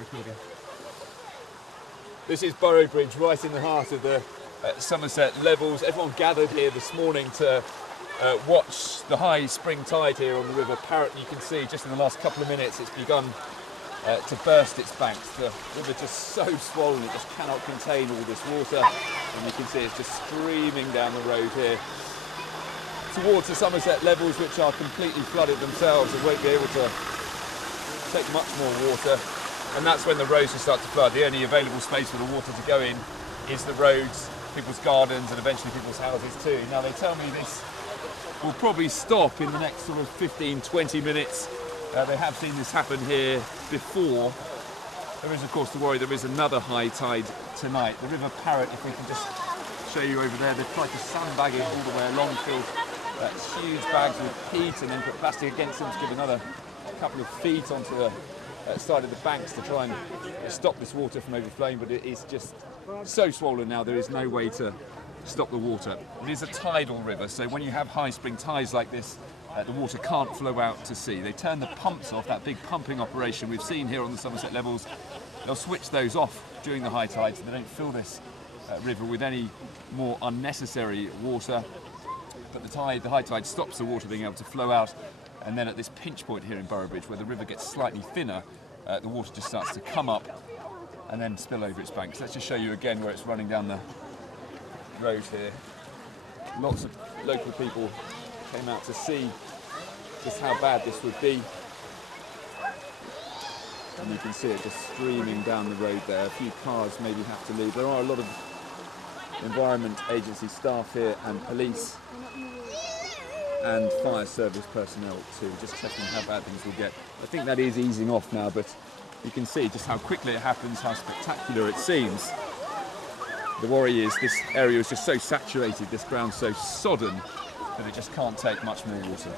recording. This is Burrowbridge, right in the heart of the Somerset levels. Everyone gathered here this morning to watch the high spring tide here on the River Parrett. You can see just in the last couple of minutes it's begun to burst its banks. The river just so swollen it just cannot contain all this water, and you can see it's just streaming down the road here towards the Somerset levels, which are completely flooded themselves and won't be able to take much more water. And that's when the roads will start to flood. The only available space for the water to go in is the roads, people's gardens, and eventually people's houses too. Now they tell me this will probably stop in the next sort of 15-20 minutes. They have seen this happen here before. There is of course the worry there is another high tide tonight. The River Parrett, if we can just show you over there, they've tried to sandbag it all the way along, filled huge bags with peat and then put plastic against them to give another couple of feet onto the side of the banks to try and stop this water from overflowing, but it is just so swollen now there is no way to stop the water. It is a tidal river, so when you have high spring tides like this, the water can't flow out to sea. They turn the pumps off, that big pumping operation we've seen here on the Somerset levels. They'll switch those off during the high tide so they don't fill this river with any more unnecessary water. But the high tide stops the water being able to flow out, and then at this pinch point here in Burrowbridge, where the river gets slightly thinner, the water just starts to come up and then spill over its banks. Let's just show you again where it's running down the road here. Lots of local people came out to see just how bad this would be. And you can see it just streaming down the road there. A few cars maybe have to leave. There are a lot of Environment Agency staff here and police and fire service personnel too, just checking how bad things will get. I think that is easing off now, but you can see just how quickly it happens, how spectacular it seems. The worry is this area is just so saturated, this ground so sodden, that it just can't take much more water.